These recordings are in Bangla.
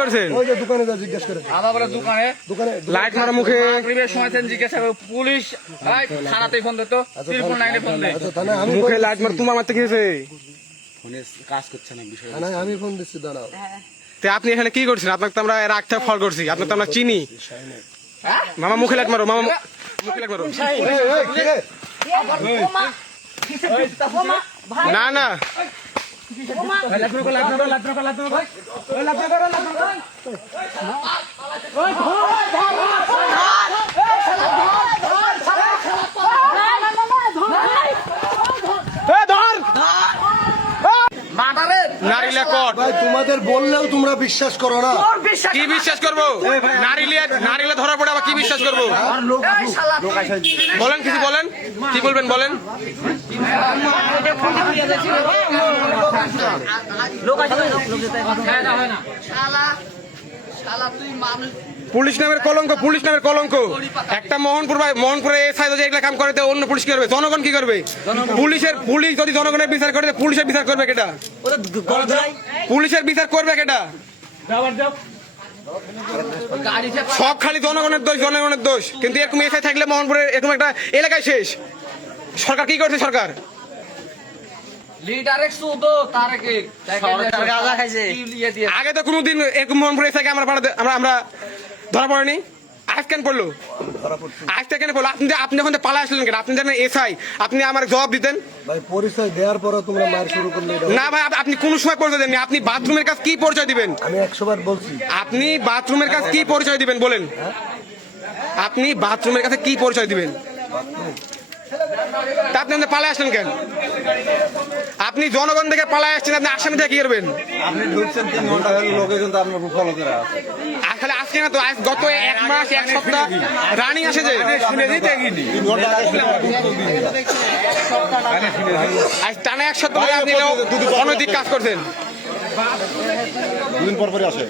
করছেন? ওই যে দোকানে যা জিজ্ঞেস করে আমার বলে দোকানে লাইট মারা মুখে মাগরিবের সময় জিজ্ঞাসা করে পুলিশ থানাতে ফোন দিত, ত্রিপুল নাইনে ফোন দেয়। আচ্ছা থানায় আমি মুখে লাইট মার তোমার মারতে গিয়েছে। ফোনে কাজ করছে না বিষয়। থানায় আমি ফোন দিচ্ছি, দাঁড়াও। তে আপনি এখানে কি করছেন? আপনাকে তো আমরা রাগটা ফল করছি, আপনাকে তো আমরা চিনি। মামা মুখে লাইট মারো, মামা মুখে লাইট মারো। কি রে? না না নারীলা কট ভাই তোমাদের বললেও তোমরা বিশ্বাস করো না। কি বিশ্বাস করবো? নারীলা ধরা পড়ে আবার কি বিশ্বাস করবো? বলেন কিছু বলেন, কি বলবেন বলেন। পুলিশ নামের কলঙ্ক, পুলিশ নামের কলঙ্ক। একটা মোহনপুরে এসআই যদি এগুলা কাম করে, অন্য পুলিশ কি করবে? জনগণ কি করবে? পুলিশ যদি জনগণের বিচার করে, পুলিশের বিচার করবে কেটা? পুলিশের বিচার করবে কেটা? সব খালি জনগণের দোষ, জনগণের দোষ। কিন্তু এরকম এসআই থাকলে মোহনপুরের এরকম একটা এলাকায় শেষ। সরকার কি করছে? সরকার আগে তো কোনোদিন এরকম মোহনপুরে এসআইকে আমরা ধরা পড়েনি। আজ কেন পড়লো? আজটা কেন পড়লো? আপনি যখন পালা আসলেন কেন? আপনি জানেন এসআই, আপনি আমার জবাব দিতেন। ভাই পরিচয় দেওয়ার পরে তোমরা মার শুরু করলে। না ভাই, আপনি কোন সময় পরিচয় দেননি। আপনি বাথরুমের কাছে কি পরিচয় দিবেন? আমি 100 বার বলছি। আপনি বাথরুমের কাছে কি পরিচয় দিবেন বলেন? আপনি বাথরুমের কাছে কি পরিচয় দিবেন? তা আপনি পালায় আসলেন কেন? আপনি জনগণ থেকে পালায় আসছেন, আপনি আসামি থেকে কি করবেন? আপনি ঢুকছেন 3 ঘন্টা হলো, লোকে কিন্তু আপনার ফলো করে আছে। আসলে আজকে না তো, আজ গত 1 মাস 1 সপ্তাহ রানিং আসে যে আজ টানা 1 সপ্তাহ ধরে আপনি অনৈতিক কাজ করছেন। দুদিন পর পরে আসে।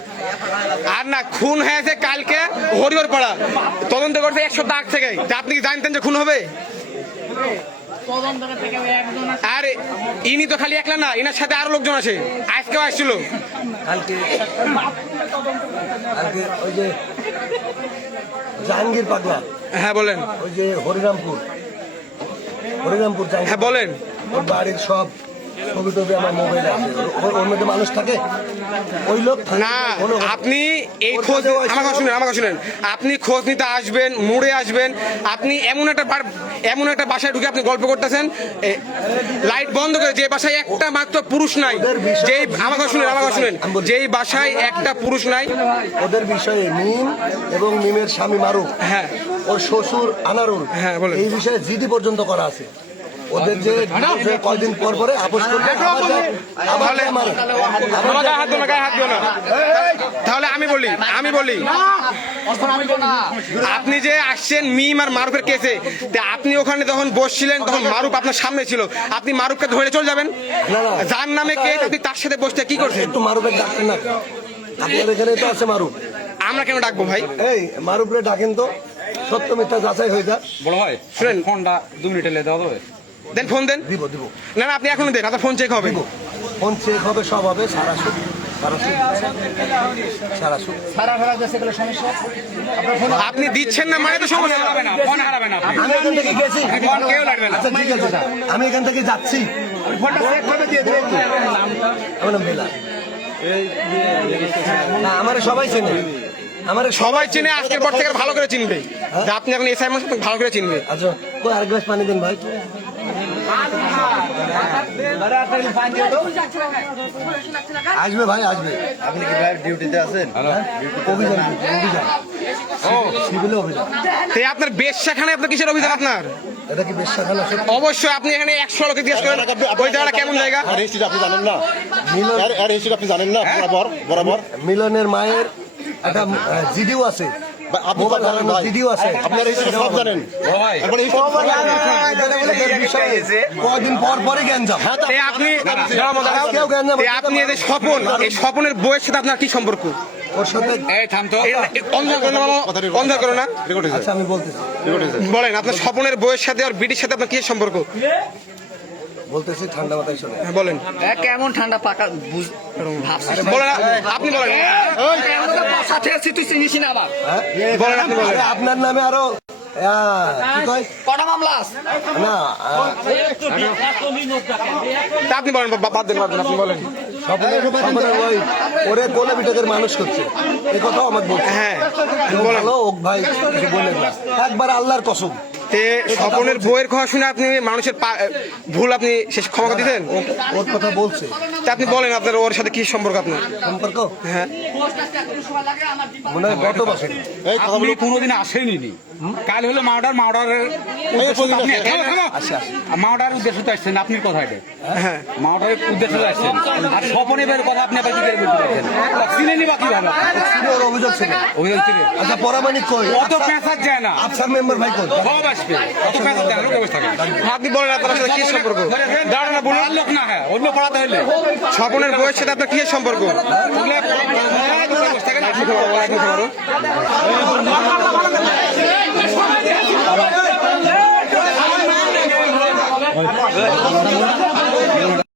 আর না, খুন হয়েছে কালকে হরিহরপাড়া, তদন্ত করছে 1 সপ্তাহ আগ থেকে। আপনি কি জানতেন যে খুন হবে? আর ইনি তো খালি একলা না, ইনার সাথে আরো লোকজন আছে। আজকেও আসছিল। কালকে ওই যে জাহাঙ্গীর পাগলা, হ্যাঁ বলেন। ওই যে হরিরামপুর জাহাঙ্গীর, হ্যাঁ বলেন। ওর বাড়ির সব ছবি টবি আমার মোবাইলে আছে। ওর মধ্যে মানুষ থাকে, ওই লোক না, আপনি এই খোঁজ আমাকে শুনেন। আপনি খোঁজ নিতে আসবেন, মোড়ে আসবেন। আপনি এমন একটা বাসায় ঢুকে আপনি গল্প করতেছেন, লাইট বন্ধ করে, যে বাসায় একটা মাত্র পুরুষ নাই, যেই আমাকে শুনেন, যেই বাসায় একটা পুরুষ নাই। ওদের বিষয়ে মিম এবং মিমের স্বামী মারুফ, হ্যাঁ, ওর শ্বশুর আনারুল, হ্যাঁ বলেন। এই বিষয়ে জিডি পর্যন্ত করা আছে। ওদের যে কয়দিন পর পরে আপোষ করবে, তাহলে আমি বলি আপনি যে আসছেন মিম আর মারুফের কেসে, আপনি ওখানে যখন বসছিলেন তখন মারুফ আপনার সামনে ছিল। আপনি মারুফকে ধরে চলে যাবেন? যার নামে কেস, আপনি তার সাথে বসতে কি করছেন? একটু মারুফের ডাকতেন না? আপনার এখানে তো আছে মারুফ। আমরা কেন ডাকবো ভাই? এই মারুফরে ডাকেন তো, সত্য মিথ্যা যাচাই হয়ে যায়। বড় হয় শুনেন, ফোনটা 2 মিনিটে লে দেওয়া যাবে? দেন, ফোন দেন। দিব না আপনি এখনই দেন, আপনার ফোন চেক হবে। ফোন চেক হবে, সব হবে, আপনি দিচ্ছেন না মানে তো সমস্যা হবে না। ফোন হারাবে না, আমি এখান থেকে গেছি, ফোন কেউ লাগবে না। আচ্ছা ঠিক আছে, আমি এখান থেকে যাচ্ছি, আমার নাম বেলা। না, আমার সবাই চেনে, সবাই চিনে, আজকের পর থেকে ভালো করে চিনবে। আপনি এখন এসআই মাস ভালো করে চিনবে। আচ্ছা কই আর গ্লাস পানি দেন ভাই। আসবে ভাই, আসবে। আপনি কি ভাই ডিউটিতে আছেন? অভিযান সিভিল অভিযান। আপনার বেশ্যাখানে আপনার কিসের অভিযান? আপনার এটা কি বেশ্যাখানা? অবশ্যই আপনি এখানে 100 লোকে জিজ্ঞেস করেন ওই জায়গাটা কেমন জায়গা। আপনি জানেন না? আপনি জানেন না? বরাবর মিলনের মায়ের একটা জিডিও আছে, জিডিও আছে। আপনার সব জানেন। কদিন পর পরে জ্ঞানজাম। আপনি এই যে স্বপন, এই স্বপনের বইয়ের সাথে আপনার কি সম্পর্ক? ওর সাথে অন্ধ করো না। আচ্ছা আমি বলতেছি, বলেন আপনার স্বপনের বইয়ের সাথে আর বিটির সাথে আপনার কি সম্পর্ক? বলতেছি ঠান্ডা মাথায় শোনে। বলেন কেমন ঠান্ডা পাকা বলেন, আপনি বলেন। মাঠে আছি তুই চিনিস না আমার হ্যাঁ? বলেন, আপনি বলেন। আরে আপনার নামে আরো কি কয় কটা মামলা আছে না তা আপনি বলেন, বাদ দেন, আপনি বলেন। স্বপনের ওই ওরে কোলে বিটাকের মানুষ করছে এই কথাও আমাকে বলছে হ্যাঁ, ও বলেন। ভালো ওক ভাই কিছু বললেন না একবার আল্লাহর কসম তে স্বপনের বইয়ের কথা শুনে আপনি মানুষের ভুল আপনি শেষ ক্ষমা দিতেন? ওর কথা বলছে তা আপনি বলেন আপনার ওর সাথে কি সম্পর্ক আপনার? সম্পর্ক হ্যাঁ, মনে হয় গত বছর এই আপনি কথাগুলো কোনোদিন আসেনি কাল হলো মাওডারের মাওডার উদ্দেশ্য তো আসছেন আপনার কথা এটা হ্যাঁ, মাওডারের উদ্দেশ্য তো আসছেন আর স্বপনের কথা আপনি আবার কি করে বলতে পারছেন চিনেনি বা কিভাবে ছিল ওর অভিযোগ ছিল অভিযোগ ছিল আচ্ছা পরামানিক কই অত পেঁচার যায় না আফসার মেম্বার ভাই কই সব আসবে অত পেঁচার যায় না লোক অবস্থা আপনি বলেন আপনার সাথে কি সম্পর্ক? দাঁড়ান না, বলুন। লোক না হ্যাঁ অন্য পড়াতে হইলে স্বপনের বইয়ের সাথে আপনার কি সম্পর্ক? অবস্থা